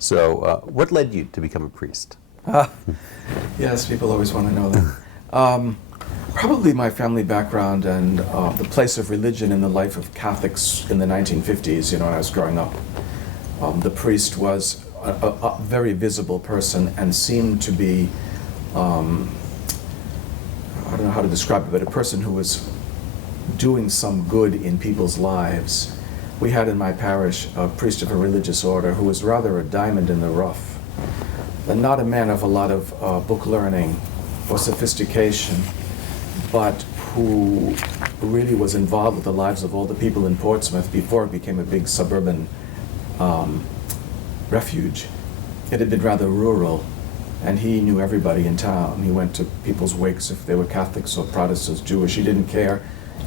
So, what led you to become a priest? Yes, people always want to know that. Probably my family background and the place of religion in the life of Catholics in the 1950s, when I was growing up. The priest was a very visible person and seemed to be, I don't know how to describe it, but a person who was doing some good in people's lives. We had in my parish a priest of a religious order who was rather a diamond in the rough, and not a man of a lot of book learning or sophistication, but who really was involved with the lives of all the people in Portsmouth before it became a big suburban refuge. It had been rather rural, and he knew everybody in town. He went to people's wakes if they were Catholics or Protestants, Jewish. He didn't care.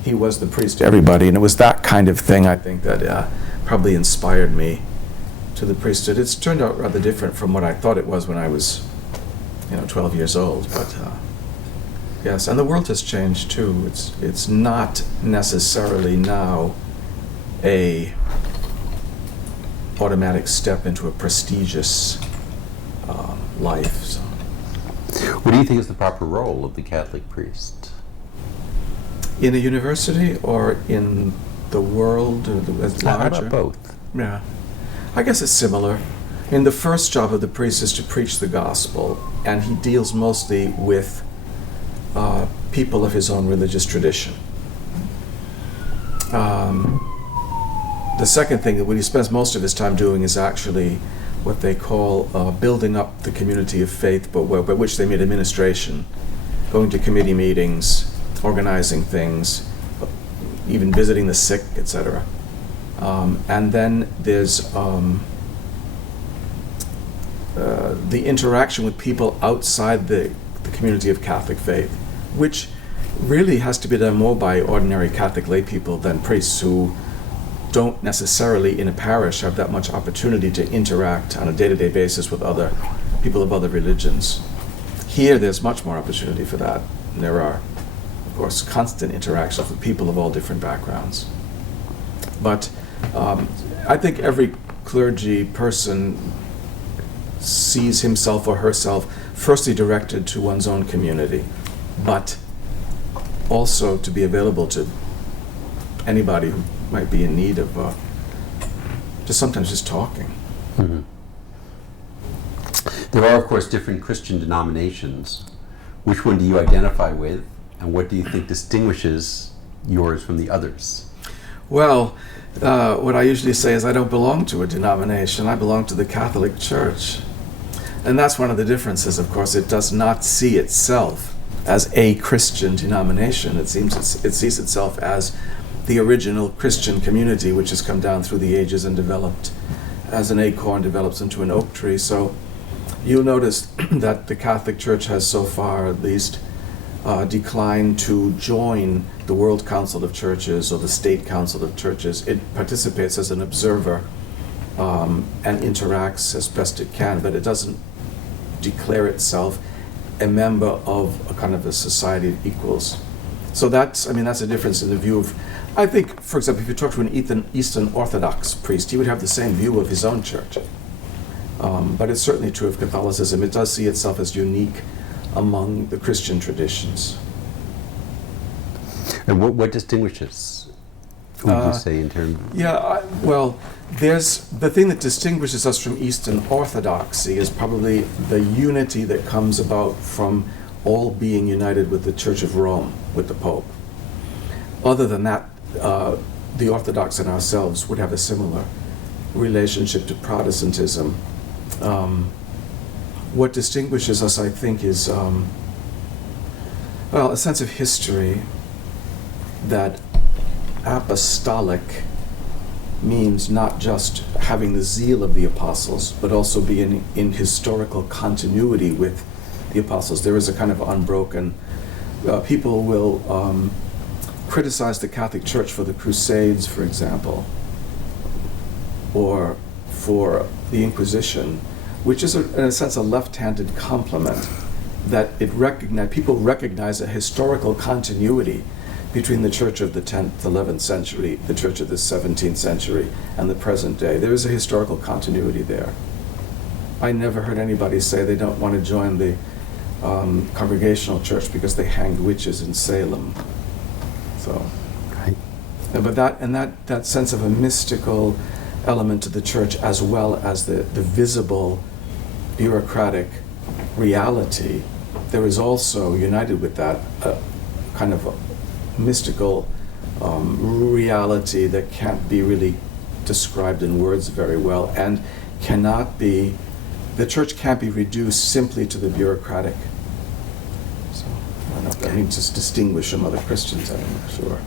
He was the priest to everybody, and it was that kind of thing, I think, that probably inspired me to the priesthood. It's turned out rather different from what I thought it was when I was, 12 years old. But yes, and the world has changed too. It's not necessarily now a automatic step into a prestigious life. So. What do you think is the proper role of the Catholic priest? In a university or in the world as larger? How about both? Yeah. I guess it's similar. The first job of the priest is to preach the gospel, and he deals mostly with people of his own religious tradition. The second thing that what he spends most of his time doing is actually what they call building up the community of faith, but by which they mean administration, going to committee meetings, organizing things, even visiting the sick, etc. And then there's the interaction with people outside the community of Catholic faith, which really has to be done more by ordinary Catholic lay people than priests who don't necessarily in a parish have that much opportunity to interact on a day-to-day basis with other people of other religions. Here there's much more opportunity for that. And there are, of course, constant interactions with people of all different backgrounds. But I think every clergy person sees himself or herself firstly directed to one's own community, but also to be available to anybody who might be in need of sometimes just talking. Mm-hmm. There are, of course, different Christian denominations. Which one do you identify with, and what do you think distinguishes yours from the others? Well, what I usually say is I don't belong to a denomination. I belong to the Catholic Church. And that's one of the differences, of course. It does not see itself as a Christian denomination. It sees itself as the original Christian community, which has come down through the ages and developed as an acorn develops into an oak tree. So you'll notice that the Catholic Church has so far at least declined to join the World Council of Churches or the State Council of Churches. It participates as an observer and interacts as best it can, but it doesn't declare itself a member of a kind of a society of equals. So that's a difference in the view of, I think, for example, if you talk to an Eastern Orthodox priest, he would have the same view of his own church. But it's certainly true of Catholicism. It does see itself as unique among the Christian traditions. And what distinguishes, would you say, in terms of... Well, there's the thing that distinguishes us from Eastern Orthodoxy is probably the unity that comes about from all being united with the Church of Rome, with the Pope. Other than that, the Orthodox and ourselves would have a similar relationship to Protestantism. What distinguishes us, I think, is a sense of history, that apostolic means not just having the zeal of the apostles, but also being in historical continuity with the apostles. There is a kind of unbroken... people will criticize the Catholic Church for the Crusades, for example, or for the Inquisition, which is, in a sense, a left-handed compliment, that people recognize a historical continuity between the Church of the 10th, 11th century, the Church of the 17th century, and the present day. There is a historical continuity there. I never heard anybody say they don't want to join the Congregational Church because they hanged witches in Salem. So, Right. but that sense of a mystical element to the church, as well as the visible bureaucratic reality, there is also united with that kind of a mystical reality that can't be really described in words very well, and the church can't be reduced simply to the bureaucratic. So I don't know if that means just distinguish from other Christians, I'm not sure.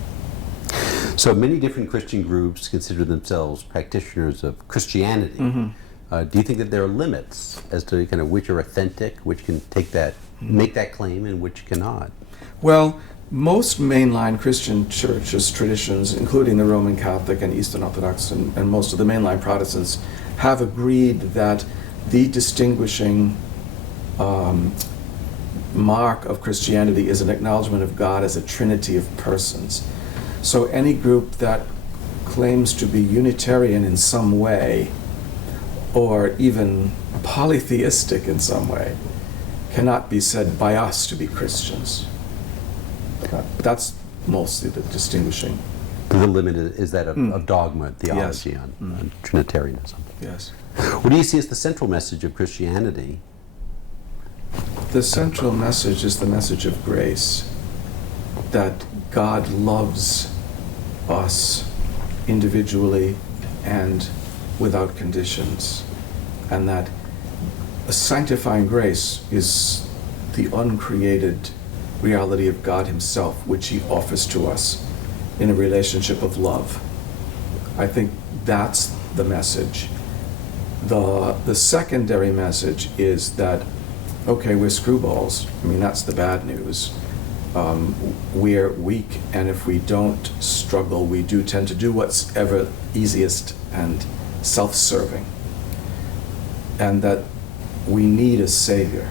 So many different Christian groups consider themselves practitioners of Christianity. Do you think that there are limits as to kind of which are authentic, which can make that claim, and which cannot? Well, most mainline Christian churches, traditions, including the Roman Catholic and Eastern Orthodox and most of the mainline Protestants, have agreed that the distinguishing mark of Christianity is an acknowledgement of God as a trinity of persons. So any group that claims to be Unitarian in some way, or even polytheistic in some way, cannot be said by us to be Christians. That's mostly the distinguishing. The limit is that of dogma theology on Trinitarianism. Yes. What do you see as the central message of Christianity? The central message is the message of grace, that God loves us individually and without conditions, and that a sanctifying grace is the uncreated reality of God himself, which he offers to us in a relationship of love. I think that's the message. The secondary message is that, okay, we're screwballs. I mean, that's the bad news. We're weak, and if we don't struggle, we do tend to do what's ever easiest and self-serving. And that we need a savior.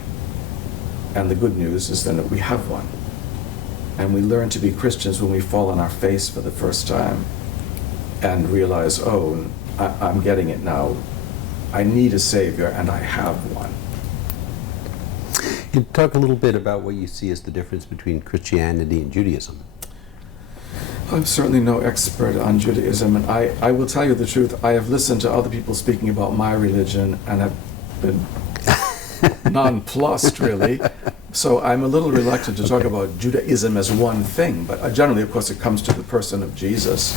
And the good news is then that we have one. And we learn to be Christians when we fall on our face for the first time and realize, oh, I'm getting it now. I need a savior, and I have one. Can you talk a little bit about what you see as the difference between Christianity and Judaism? I'm certainly no expert on Judaism, and I will tell you the truth. I have listened to other people speaking about my religion and have been nonplussed, really. So I'm a little reluctant to talk about Judaism as one thing, but generally, of course, it comes to the person of Jesus.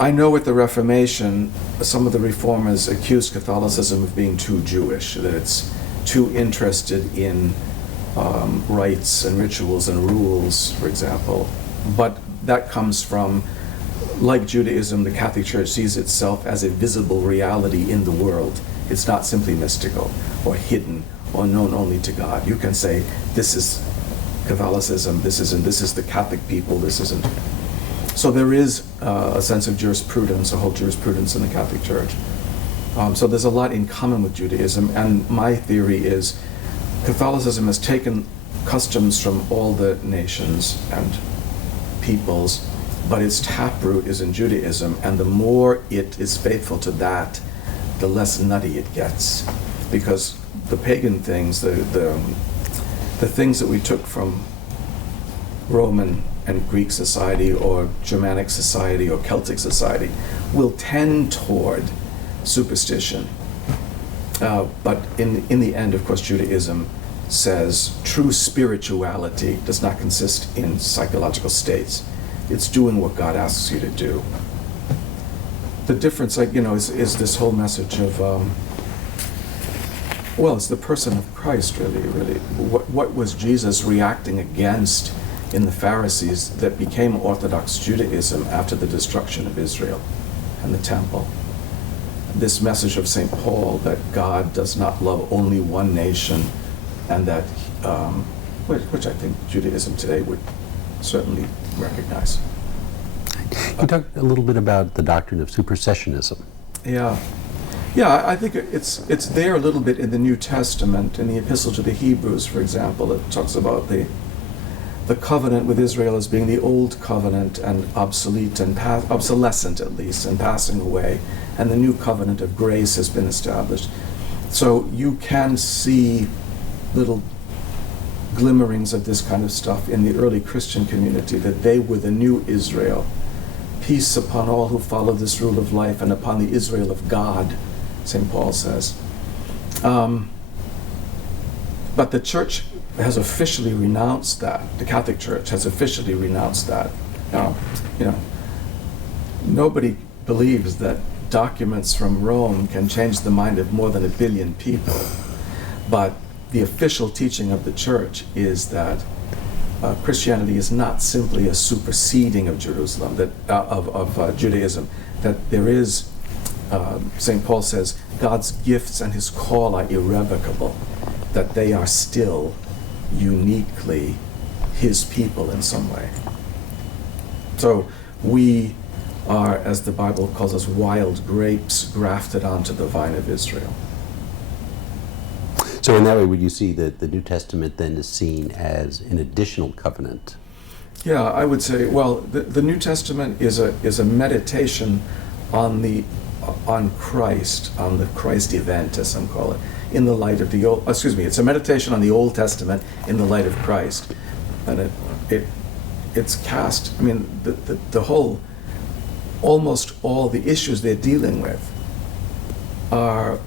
I know at the Reformation, some of the reformers accused Catholicism of being too Jewish, that it's too interested in rites and rituals and rules, for example. But that comes from, like Judaism, the Catholic Church sees itself as a visible reality in the world. It's not simply mystical or hidden or known only to God. You can say, this is Catholicism, this isn't, this is the Catholic people, this isn't. So there is a sense of jurisprudence, a whole jurisprudence in the Catholic Church. So there's a lot in common with Judaism, and my theory is Catholicism has taken customs from all the nations and peoples, but its taproot is in Judaism, and the more it is faithful to that, the less nutty it gets. Because the pagan things, the things that we took from Roman and Greek society or Germanic society or Celtic society will tend toward superstition. But in the end, of course, Judaism says true spirituality does not consist in psychological states. It's doing what God asks you to do. The difference, is this whole message of, it's the person of Christ, really. What was Jesus reacting against in the Pharisees that became Orthodox Judaism after the destruction of Israel and the temple? This message of St. Paul that God does not love only one nation, and that, which I think Judaism today would certainly recognize. You talked a little bit about the doctrine of supersessionism. Yeah, I think it's there a little bit in the New Testament, in the Epistle to the Hebrews, for example. It talks about the covenant with Israel as being the old covenant and obsolete and obsolescent, at least, and passing away, and the new covenant of grace has been established. So you can see little glimmerings of this kind of stuff in the early Christian community, that they were the new Israel. Peace upon all who follow this rule of life and upon the Israel of God, St. Paul says. But the church has officially renounced that. The Catholic Church has officially renounced that. Now, nobody believes that documents from Rome can change the mind of more than 1 billion people. But the official teaching of the church is that Christianity is not simply a superseding of Jerusalem, of Judaism. That there is, St. Paul says, God's gifts and his call are irrevocable. That they are still uniquely his people in some way. So we are, as the Bible calls us, wild grapes grafted onto the vine of Israel. So in that way, would you see that the New Testament then is seen as an additional covenant? Yeah, I would say, well, the New Testament is a meditation on Christ, on the Christ event, as some call it, in the light of the Old, it's a meditation on the Old Testament in the light of Christ. And it's cast, I mean, the whole, almost all the issues they're dealing with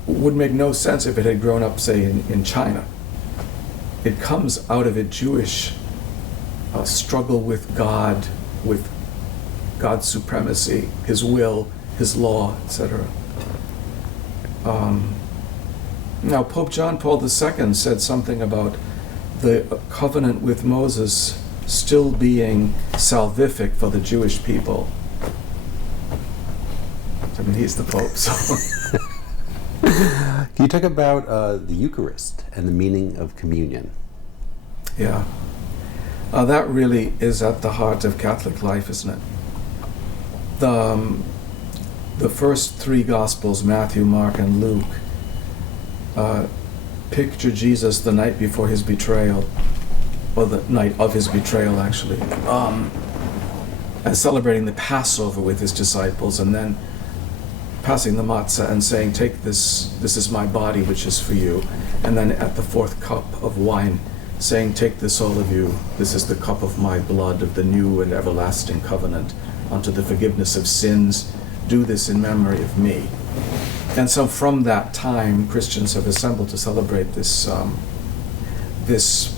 would make no sense if it had grown up, say, in China. It comes out of a Jewish struggle with God, with God's supremacy, his will, his law, etc. Now, Pope John Paul II said something about the covenant with Moses still being salvific for the Jewish people. I mean, he's the Pope, so... Can you talk about the Eucharist and the meaning of communion? Yeah. That really is at the heart of Catholic life, isn't it? The first three Gospels, Matthew, Mark, and Luke, picture Jesus the night before his betrayal, or the night of his betrayal, actually, as celebrating the Passover with his disciples, and then passing the matzah and saying, take this is my body, which is for you. And then at the fourth cup of wine, saying, take this, all of you, this is the cup of my blood of the new and everlasting covenant, unto the forgiveness of sins. Do this in memory of me. And so from that time, Christians have assembled to celebrate this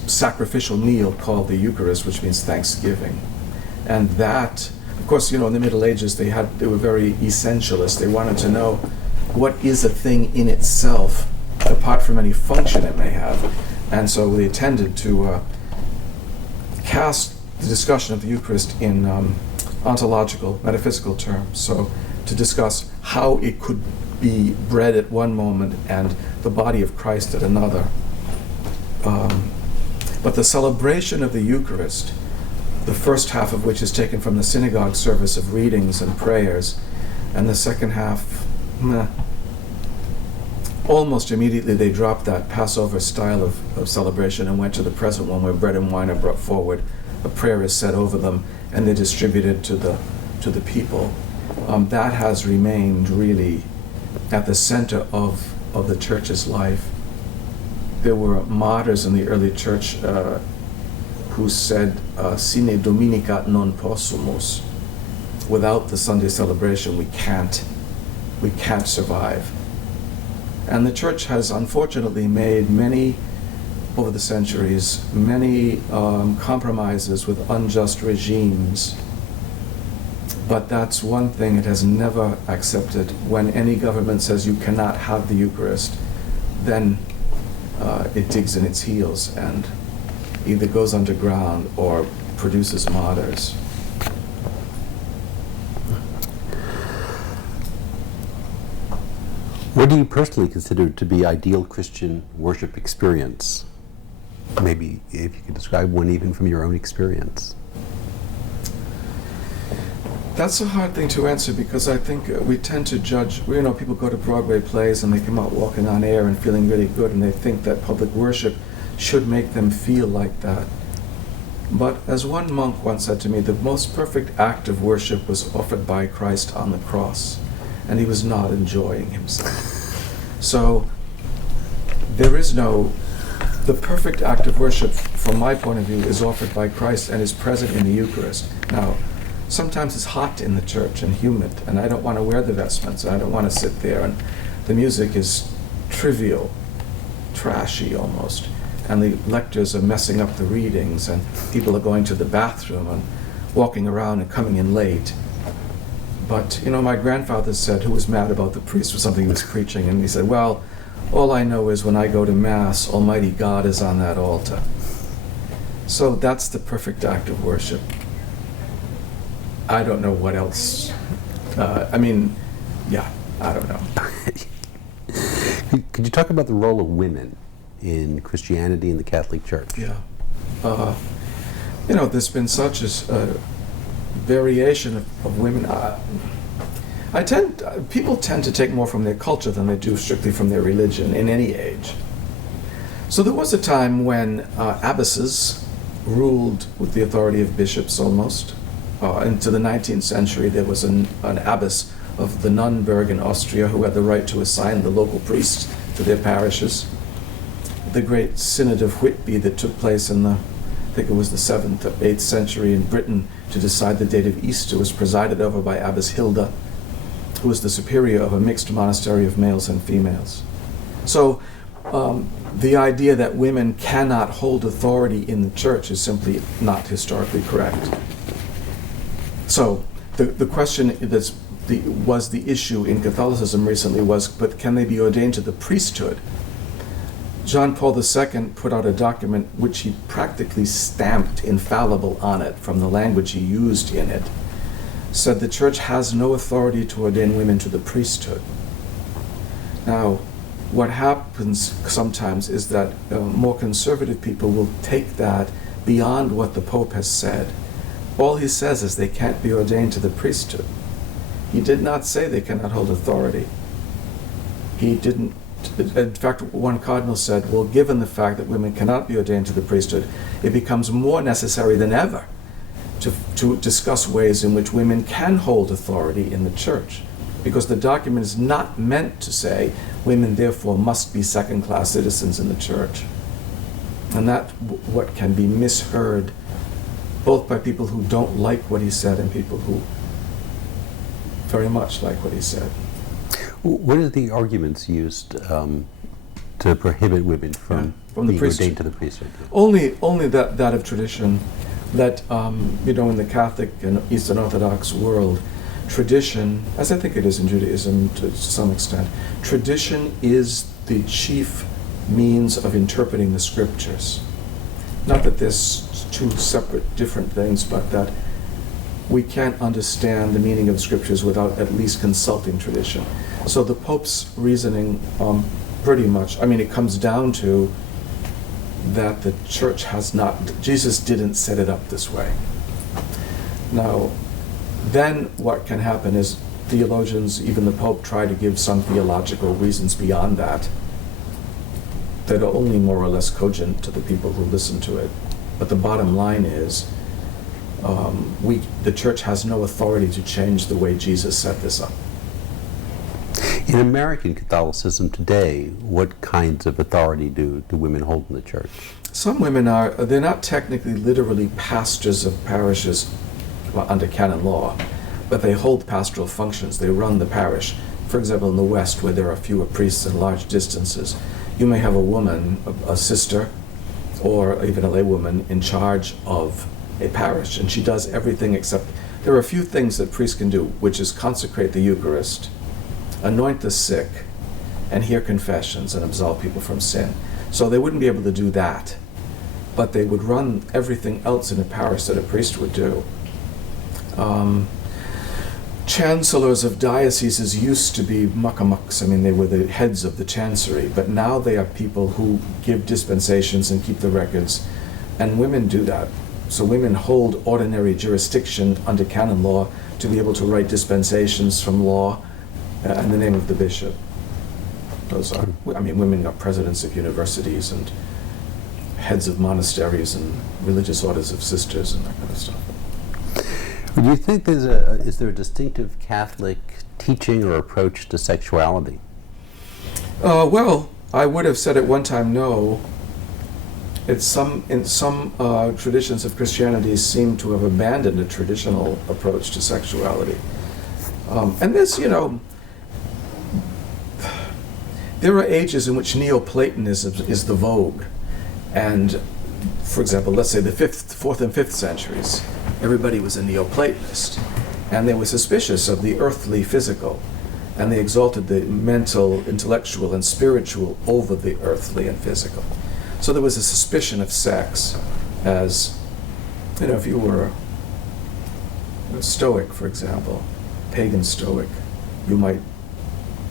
sacrificial meal called the Eucharist, which means thanksgiving. And that, of course, in the Middle Ages, they were very essentialist. They wanted to know what is a thing in itself, apart from any function it may have. And so they tended to cast the discussion of the Eucharist in ontological, metaphysical terms. So to discuss how it could be bread at one moment and the body of Christ at another. But the celebration of the Eucharist, the first half of which is taken from the synagogue service of readings and prayers, and the second half, almost immediately they dropped that Passover style of celebration and went to the present one where bread and wine are brought forward, a prayer is said over them, and they're distributed to the people. That has remained really at the center of the church's life. There were martyrs in the early church who said, sine Dominica non possumus. Without the Sunday celebration, we can't survive. And the church has unfortunately made over the centuries, many compromises with unjust regimes. But that's one thing it has never accepted. When any government says you cannot have the Eucharist, then it digs in its heels and either goes underground or produces martyrs. What do you personally consider to be ideal Christian worship experience? Maybe if you could describe one even from your own experience. That's a hard thing to answer because I think we tend to judge, people go to Broadway plays and they come out walking on air and feeling really good and they think that public worship should make them feel like that. But as one monk once said to me, the most perfect act of worship was offered by Christ on the cross. and he was not enjoying himself. So there is no, the perfect act of worship, from my point of view, is offered by Christ and is present in the Eucharist. Now, sometimes it's hot in the church and humid, and I don't want to wear the vestments, and I don't want to sit there, and the music is trivial, trashy almost, and the lectors are messing up the readings, and people are going to the bathroom and walking around and coming in late. But, you know, my grandfather said, who was mad about the priest for something he was preaching, and he said, well, all I know is when I go to Mass, Almighty God is on that altar. So that's the perfect act of worship. I don't know what else. I don't know. Could you talk about the role of women in Christianity and the Catholic Church? Yeah. There's been such a variation of women. People tend to take more from their culture than they do strictly from their religion in any age. So there was a time when abbesses ruled with the authority of bishops almost. Into the 19th century, there was an abbess of the Nurnberg in Austria who had the right to assign the local priests to their parishes. The great Synod of Whitby that took place in I think it was the 7th or 8th century in Britain to decide the date of Easter was presided over by Abbess Hilda, who was the superior of a mixed monastery of males and females. So the idea that women cannot hold authority in the church is simply not historically correct. So the question was the issue in Catholicism recently was, but can they be ordained to the priesthood? John Paul II put out a document which he practically stamped infallible on it from the language he used in it, said the church has no authority to ordain women to the priesthood. Now, what happens sometimes is that more conservative people will take that beyond what the Pope has said. All he says is they can't be ordained to the priesthood. He did not say they cannot hold authority. He didn't. In fact, one cardinal said, well, given the fact that women cannot be ordained to the priesthood, it becomes more necessary than ever to discuss ways in which women can hold authority in the church. Because the document is not meant to say women therefore must be second-class citizens in the church. And that's what can be misheard both by people who don't like what he said and people who very much like what he said. What are the arguments used to prohibit women from being ordained to the priesthood? Only that of tradition. That in the Catholic and Eastern Orthodox world, tradition, as I think it is in Judaism to some extent, tradition is the chief means of interpreting the scriptures. Not that there's two separate, different things, but that we can't understand the meaning of the scriptures without at least consulting tradition. So the Pope's reasoning pretty much, it comes down to that the church has not, Jesus didn't set it up this way. Now, then what can happen is theologians, even the Pope, try to give some theological reasons beyond that that are only more or less cogent to the people who listen to it. But the bottom line is, the church has no authority to change the way Jesus set this up. In American Catholicism today, what kinds of authority do women hold in the church? Some women they're not technically literally pastors of parishes under canon law, but they hold pastoral functions. They run the parish. For example, in the West, where there are fewer priests and large distances, you may have a woman, a sister, or even a laywoman in charge of a parish, and she does everything except, there are a few things that priests can do, which is consecrate the Eucharist, anoint the sick, and hear confessions and absolve people from sin. So they wouldn't be able to do that, but they would run everything else in a parish that a priest would do. Chancellors of dioceses used to be muckamucks. They were the heads of the chancery, but now they are people who give dispensations and keep the records, and women do that. So women hold ordinary jurisdiction under canon law to be able to write dispensations from law in the name of the bishop. Those are, women are presidents of universities and heads of monasteries and religious orders of sisters and that kind of stuff. Do you think is there a distinctive Catholic teaching or approach to sexuality? Well, I would have said at one time no. In some traditions of Christianity seem to have abandoned a traditional approach to sexuality. And this, there are ages in which Neoplatonism is the vogue. And, for example, let's say the 4th and 5th centuries, everybody was a Neoplatonist. And they were suspicious of the earthly physical. And they exalted the mental, intellectual, and spiritual over the earthly and physical. So there was a suspicion of sex as, if you were a Stoic, for example, pagan Stoic, you might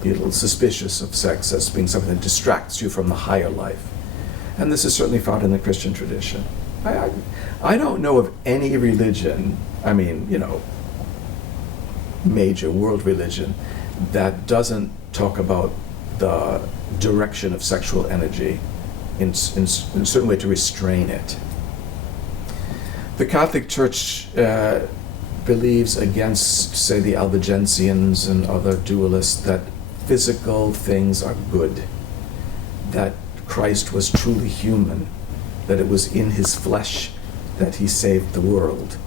be a little suspicious of sex as being something that distracts you from the higher life. And this is certainly found in the Christian tradition. I don't know of any religion, major world religion, that doesn't talk about the direction of sexual energy in a certain way to restrain it. The Catholic Church believes against, say, the Albigensians and other dualists that physical things are good, that Christ was truly human, that it was in his flesh that he saved the world,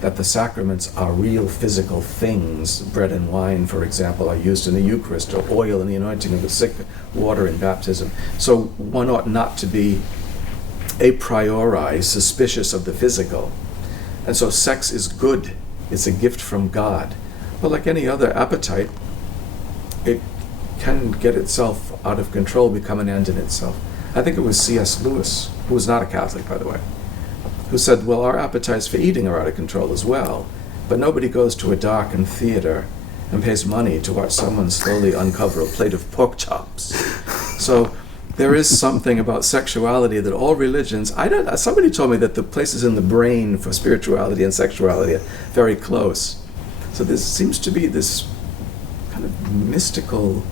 that the sacraments are real physical things. Bread and wine, for example, are used in the Eucharist, or oil in the anointing of the sick, water in baptism. So one ought not to be a priori suspicious of the physical. And so sex is good. It's a gift from God. But like any other appetite, it can get itself out of control, become an end in itself. I think it was C.S. Lewis, who was not a Catholic, by the way, who said, well, our appetites for eating are out of control as well, but nobody goes to a darkened theater and pays money to watch someone slowly uncover a plate of pork chops. So there is something about sexuality that all religions, somebody told me that the places in the brain for spirituality and sexuality are very close. So there seems to be this kind of mystical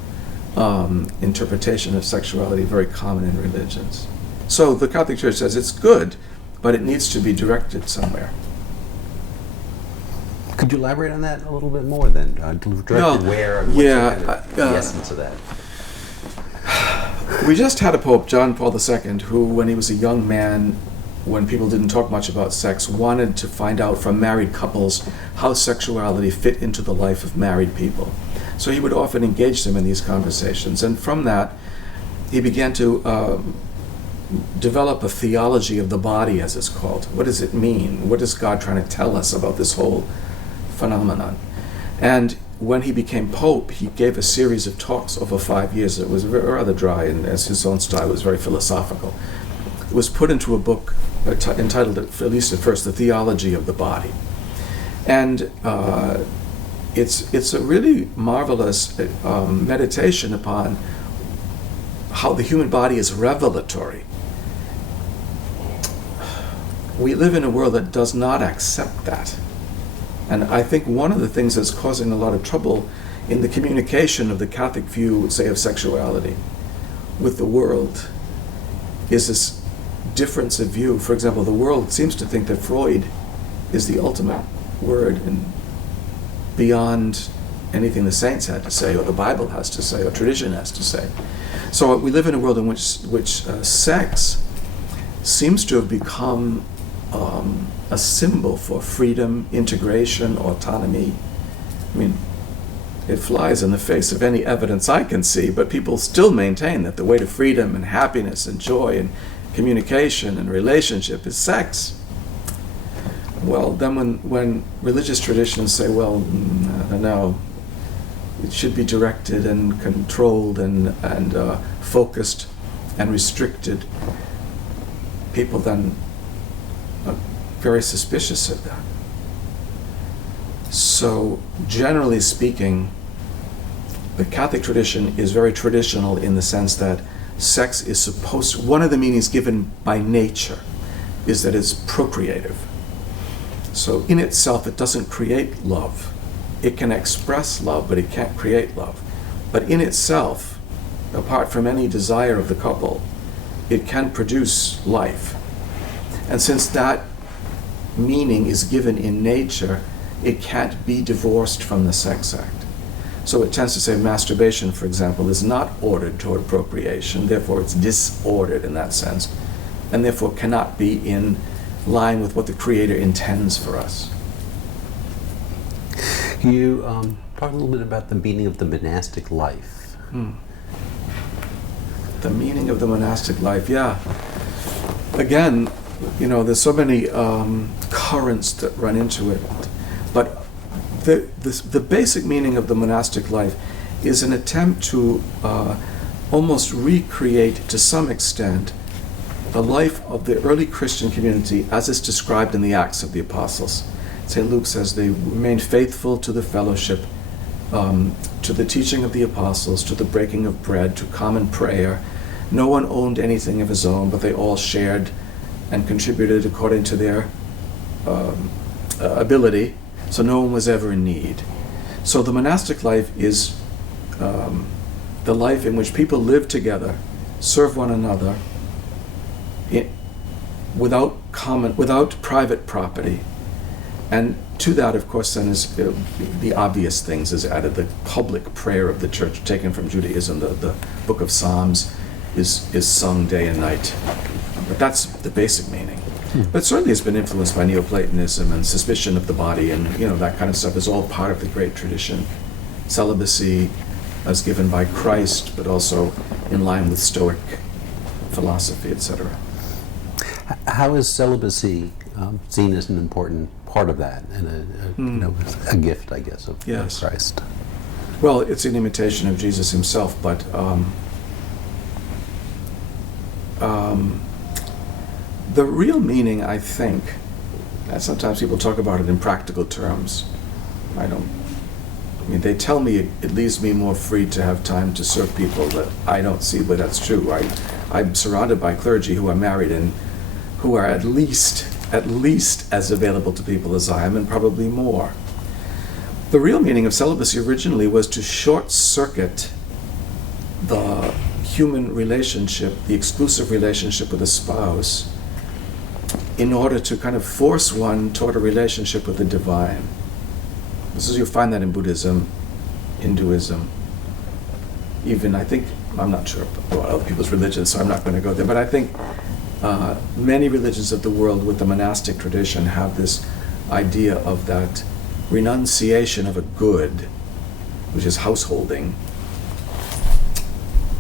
interpretation of sexuality very common in religions. So the Catholic Church says it's good, but it needs to be directed somewhere. Could you elaborate on that a little bit more then? Directed where and what's the essence of that? We just had a Pope, John Paul II, who, when he was a young man, when people didn't talk much about sex, wanted to find out from married couples how sexuality fit into the life of married people. So he would often engage them in these conversations. And from that, he began to develop a theology of the body, as it's called. What does it mean? What is God trying to tell us about this whole phenomenon? And when he became Pope, he gave a series of talks over 5 years. It was rather dry, and as his own style was very philosophical. It was put into a book entitled, at least at first, The Theology of the Body. And it's a really marvelous meditation upon how the human body is revelatory. We live in a world that does not accept that. And I think one of the things that's causing a lot of trouble in the communication of the Catholic view, say, of sexuality with the world is this difference of view. For example, the world seems to think that Freud is the ultimate word and beyond anything the saints had to say, or the Bible has to say, or tradition has to say. So we live in a world in which sex seems to have become a symbol for freedom, integration, autonomy. I mean, it flies in the face of any evidence I can see, but people still maintain that the way to freedom and happiness and joy and communication and relationship is sex. Well, then when religious traditions say, well, no, it should be directed and controlled and focused and restricted, people then are very suspicious of that. So, generally speaking, the Catholic tradition is very traditional in the sense that sex is supposed, one of the meanings given by nature is that it's procreative. So in itself, it doesn't create love. It can express love, but it can't create love. But in itself, apart from any desire of the couple, it can produce life. And since that meaning is given in nature, it can't be divorced from the sex act. So it tends to say masturbation, for example, is not ordered toward procreation, therefore it's disordered in that sense, and therefore cannot be in line with what the Creator intends for us. You talk a little bit about the meaning of the monastic life. The meaning of the monastic life, yeah. Again, there's so many currents that run into it, but the basic meaning of the monastic life is an attempt to almost recreate, to some extent, the life of the early Christian community as it's described in the Acts of the Apostles. St. Luke says they remained faithful to the fellowship, to the teaching of the apostles, to the breaking of bread, to common prayer. No one owned anything of his own, but they all shared and contributed according to their ability, so no one was ever in need. So the monastic life is the life in which people live together, serve one another, without private property. And to that, of course, then is the obvious things is added. The public prayer of the church, taken from Judaism, the book of Psalms, is sung day and night. But that's the basic meaning. But certainly it's been influenced by Neoplatonism and suspicion of the body, and that kind of stuff is all part of the great tradition. Celibacy as given by Christ, but also in line with Stoic philosophy, etc. How is celibacy seen as an important part of that, and a gift, I guess, of Christ? Well, it's an imitation of Jesus himself, but the real meaning, I think, and sometimes people talk about it in practical terms. They tell me it leaves me more free to have time to serve people, that I don't see, but that's true. I'm surrounded by clergy who are married and who are at least as available to people as I am, and probably more. The real meaning of celibacy originally was to short-circuit the human relationship, the exclusive relationship with a spouse, in order to kind of force one toward a relationship with the divine. You'll find that in Buddhism, Hinduism, even I'm not sure about other people's religions, so I'm not going to go there, but I think many religions of the world with the monastic tradition have this idea of that renunciation of a good, which is householding,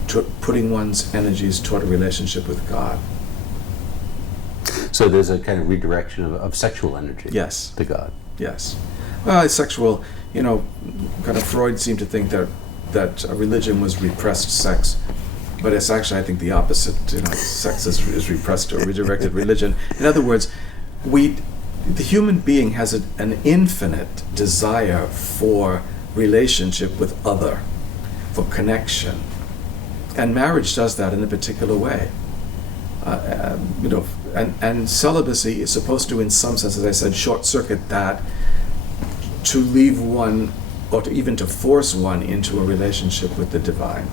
to putting one's energies toward a relationship with God. So there's a kind of redirection of sexual energy to God. Yes. Well, sexual, kind of Freud seemed to think that religion was repressed sex. But it's actually, I think, the opposite. Sex is repressed or redirected religion. In other words, the human being has an infinite desire for relationship with other, for connection. And marriage does that in a particular way. And celibacy is supposed to, in some sense, as I said, short-circuit that, to leave one, or even to force one into a relationship with the divine.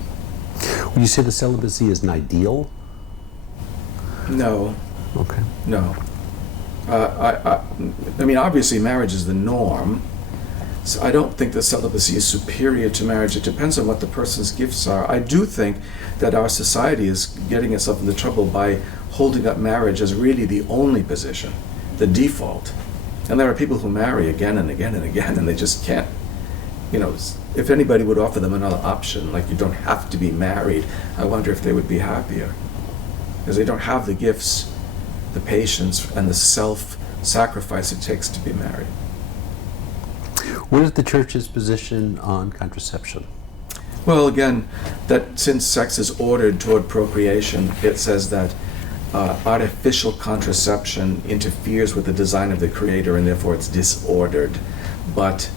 Would you say the celibacy is an ideal? No. Okay. No. Obviously marriage is the norm, so I don't think that celibacy is superior to marriage. It depends on what the person's gifts are. I do think that our society is getting itself into trouble by holding up marriage as really the only position, the default. And there are people who marry again and again and again, and they just can't. If anybody would offer them another option, like you don't have to be married, I wonder if they would be happier. Because they don't have the gifts, the patience, and the self-sacrifice it takes to be married. What is the Church's position on contraception? Well, again, that since sex is ordered toward procreation, it says that artificial contraception interferes with the design of the Creator, and therefore it's disordered. But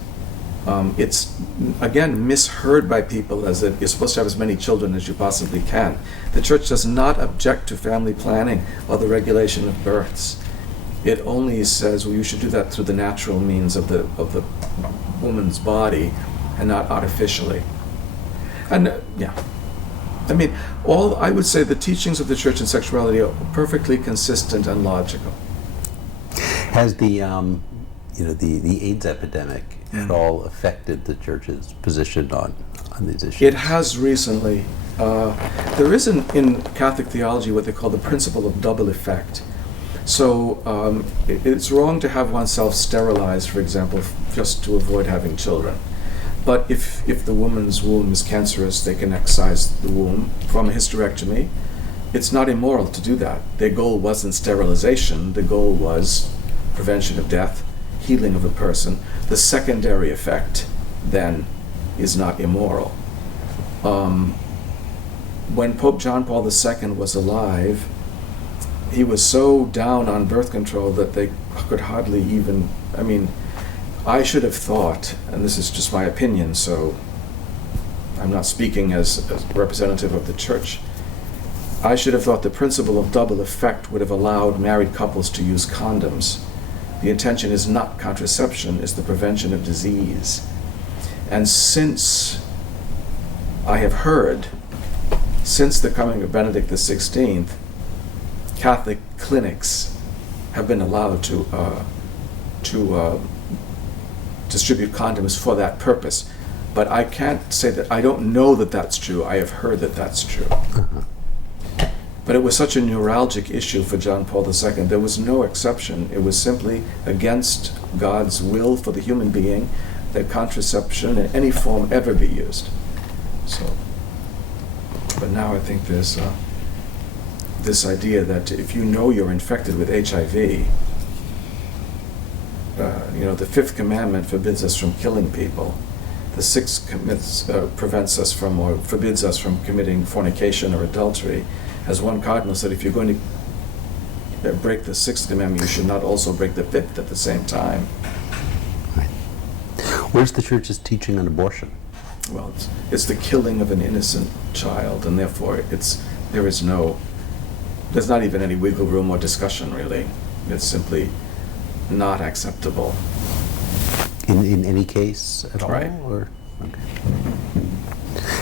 it's, again, misheard by people as that you're supposed to have as many children as you possibly can. The Church does not object to family planning or the regulation of births. It only says, well, you should do that through the natural means of the woman's body and not artificially. And I would say the teachings of the Church in sexuality are perfectly consistent and logical. Has the the AIDS epidemic at all affected the church's position on these issues? It has recently. There is in Catholic theology what they call the principle of double effect. So it's wrong to have oneself sterilized, for example, just to avoid having children. But if the woman's womb is cancerous, they can excise the womb from a hysterectomy. It's not immoral to do that. Their goal wasn't sterilization. The goal was prevention of death, healing of a person. The secondary effect, then, is not immoral. When Pope John Paul II was alive, he was so down on birth control that they could hardly even, I should have thought, and this is just my opinion, so I'm not speaking as a representative of the church, I should have thought the principle of double effect would have allowed married couples to use condoms. The intention is not contraception, it's the prevention of disease. And since I have heard, since the coming of Benedict XVI, Catholic clinics have been allowed to distribute condoms for that purpose. But I can't say that, I don't know that that's true. I have heard that that's true. But it was such a neuralgic issue for John Paul II. There was no exception. It was simply against God's will for the human being that contraception in any form ever be used. So, but now I think there's this idea that if you know you're infected with HIV, the fifth commandment forbids us from killing people. The sixth prevents us from, or forbids us from committing fornication or adultery. As one cardinal said, if you're going to break the sixth commandment, you should not also break the fifth at the same time. Right. Where's the church's teaching on abortion? Well, it's the killing of an innocent child, and therefore there's not even any wiggle room or discussion, really. It's simply not acceptable. In any case at all? Right. Or? Okay.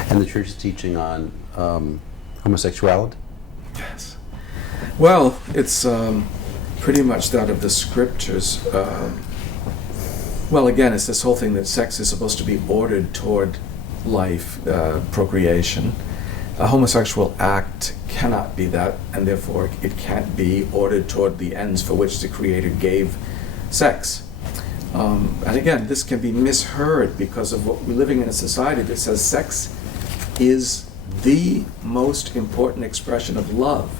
And the church's teaching on homosexuality? Yes. Well, it's pretty much that of the scriptures. Well, again, it's this whole thing that sex is supposed to be ordered toward life, procreation. A homosexual act cannot be that, and therefore it can't be ordered toward the ends for which the Creator gave sex. And again, this can be misheard because of what we're living in a society that says sex is the most important expression of love.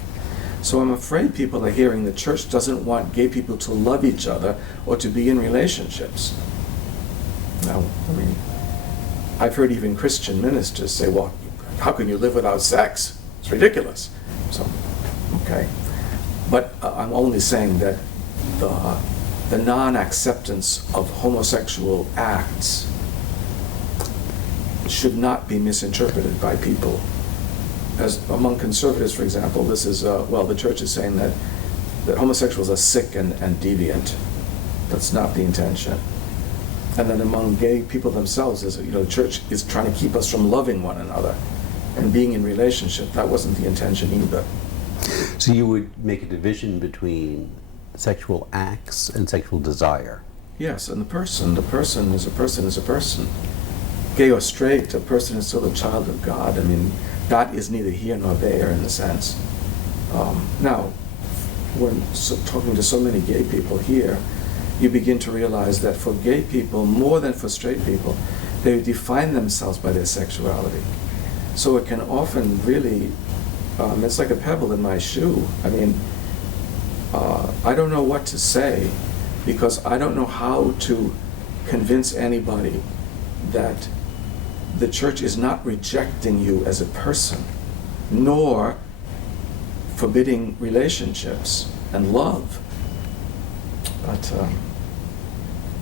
So I'm afraid people are hearing the church doesn't want gay people to love each other or to be in relationships. Now, I've heard even Christian ministers say, well, how can you live without sex? It's ridiculous. So, okay. But I'm only saying that the non-acceptance of homosexual acts should not be misinterpreted by people. As among conservatives, for example, this is, the church is saying that homosexuals are sick and deviant. That's not the intention. And then among gay people themselves, the church is trying to keep us from loving one another and being in relationship. That wasn't the intention either. So you would make a division between sexual acts and sexual desire? Yes, and the person is a person. Gay or straight, a person is still a child of God. That is neither here nor there in a sense. Now, when talking to so many gay people here, you begin to realize that for gay people, more than for straight people, they define themselves by their sexuality. So it can often really, it's like a pebble in my shoe. I don't know what to say because I don't know how to convince anybody that the church is not rejecting you as a person, nor forbidding relationships and love. But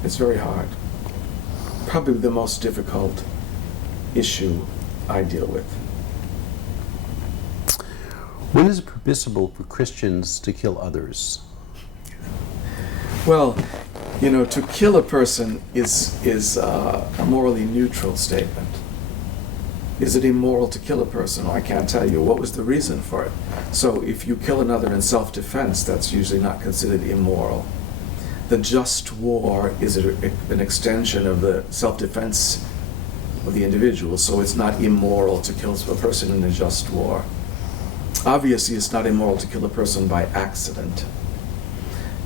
it's very hard. Probably the most difficult issue I deal with. When is it permissible for Christians to kill others? Well, to kill a person is a morally neutral statement. Is it immoral to kill a person? I can't tell you. What was the reason for it? So if you kill another in self-defense, that's usually not considered immoral. the just war is an extension of the self-defense of the individual, so it's not immoral to kill a person in a just war. Obviously, it's not immoral to kill a person by accident.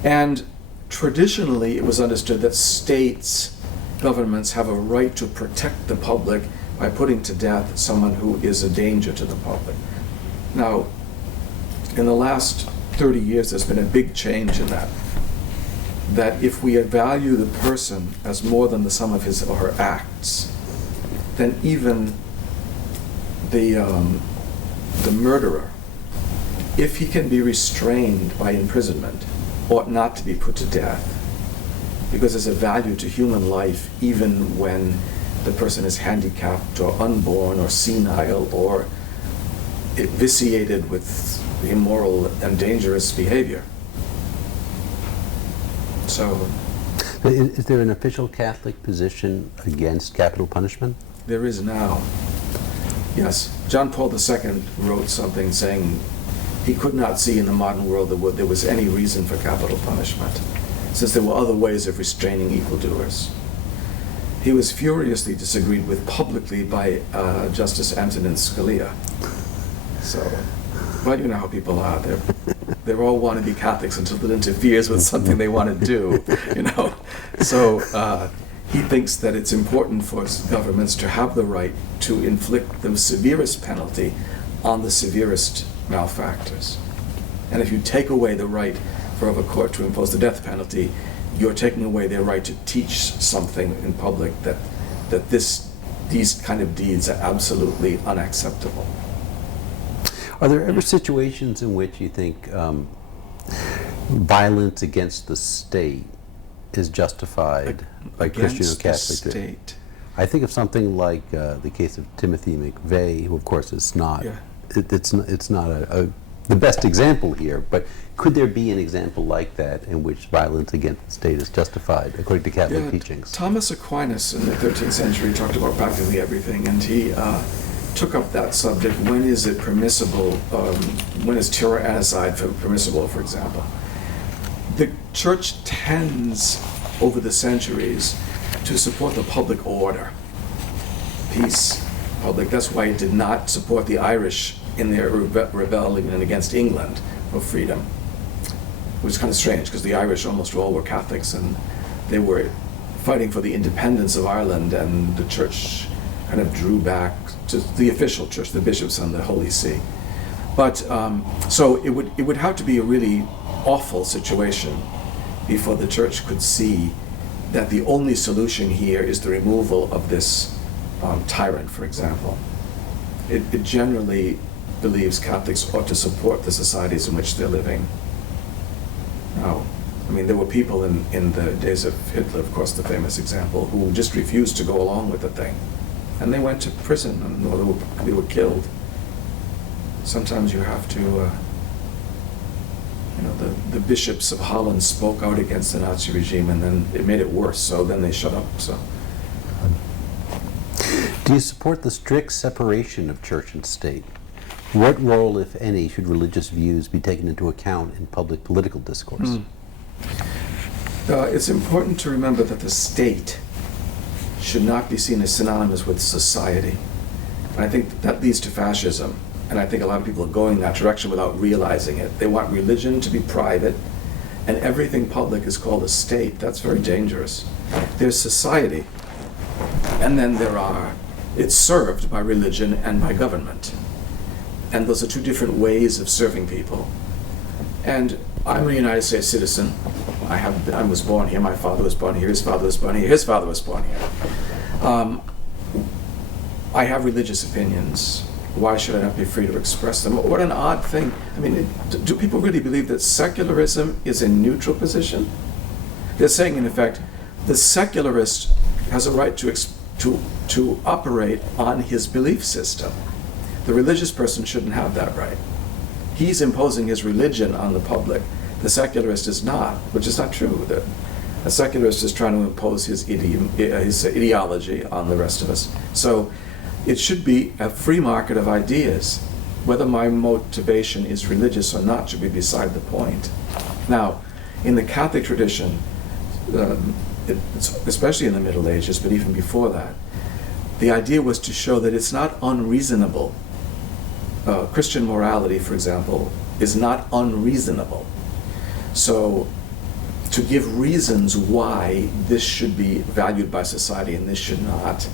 And traditionally, it was understood that states, governments, have a right to protect the public by putting to death someone who is a danger to the public. Now, in the last 30 years, there's been a big change in that. That if we value the person as more than the sum of his or her acts, then even the murderer, if he can be restrained by imprisonment, ought not to be put to death, because there's a value to human life even when the person is handicapped or unborn or senile or vitiated with immoral and dangerous behavior. So, Is there an official Catholic position against capital punishment? there is now. Yes, John Paul II wrote something saying he could not see in the modern world that there was any reason for capital punishment, since there were other ways of restraining evildoers. He was furiously disagreed with publicly by Justice Antonin Scalia. So, well, you know how people are. They all want to be Catholics until it interferes with something they want to do, you know. So he thinks that it's important for governments to have the right to inflict the severest penalty on the severest malefactors. And if you take away the right for a court to impose the death penalty, you're taking away their right to teach something in public that these kind of deeds are absolutely unacceptable. Are there ever situations in which you think violence against the state is justified by Christian or Against the Catholic? state. I think of something like the case of Timothy McVeigh, who of course is not. Yeah. It's not the best example here, but could there be an example like that in which violence against the state is justified according to Catholic teachings? Thomas Aquinas in the 13th century talked about practically everything, and he took up that subject. When is it permissible? When is tyrannicide permissible, for example? The church tends, over the centuries, to support the public order, peace, public. That's why it did not support the Irish in their rebellion against England for freedom, which is kind of strange because the Irish almost all were Catholics and they were fighting for the independence of Ireland, and the church kind of drew back to the official church, the bishops and the Holy See. But so it would have to be a really awful situation before the church could see that the only solution here is the removal of this tyrant, for example. It generally believes Catholics ought to support the societies in which they're living. Now, I mean, there were people in the days of Hitler, of course, the famous example, who just refused to go along with the thing. And they went to prison, and they were killed. Sometimes you have to, the bishops of Holland spoke out against the Nazi regime, and then it made it worse, so then they shut up. So, Do you support the strict separation of church and state? What role, if any, should religious views be taken into account in public political discourse? It's important to remember that the state should not be seen as synonymous with society. And I think that leads to fascism. And I think a lot of people are going that direction without realizing it. They want religion to be private, and everything public is called a state. That's very dangerous. There's society, and then it's served by religion and by government. And those are two different ways of serving people. And I'm a United States citizen. I was born here. My father was born here. His father was born here. His father was born here. I have religious opinions. Why should I not be free to express them? What an odd thing. I mean, do people really believe that secularism is a neutral position? They're saying, in effect, the secularist has a right to operate on his belief system. The religious person shouldn't have that right. He's imposing his religion on the public. The secularist is not, which is not true. A secularist is trying to impose his ideology on the rest of us. So it should be a free market of ideas. Whether my motivation is religious or not should be beside the point. Now, in the Catholic tradition, especially in the Middle Ages, but even before that, the idea was to show that it's not unreasonable. Christian morality, for example, is not unreasonable. So to give reasons why this should be valued by society and this should not,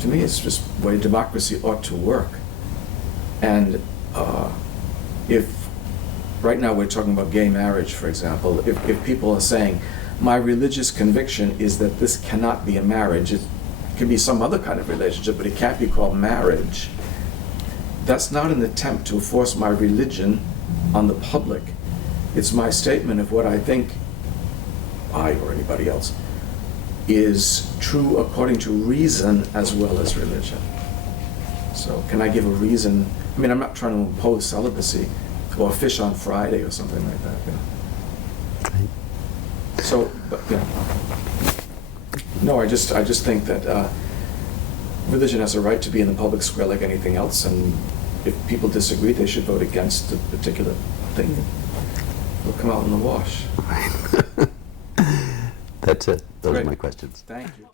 to me, it's just the way democracy ought to work. And if right now we're talking about gay marriage, for example, if people are saying, my religious conviction is that this cannot be a marriage, it can be some other kind of relationship, but it can't be called marriage, that's not an attempt to force my religion on the public. It's my statement of what I think, I or anybody else, is true according to reason as well as religion. So can I give a reason? I mean, I'm not trying to impose celibacy or fish on Friday or something like that. You know? So, but yeah. No, I just think that religion has a right to be in the public square like anything else, and if people disagree, they should vote against a particular thing. It'll come out in the wash. That's it. Those Great. are my questions. Thank you.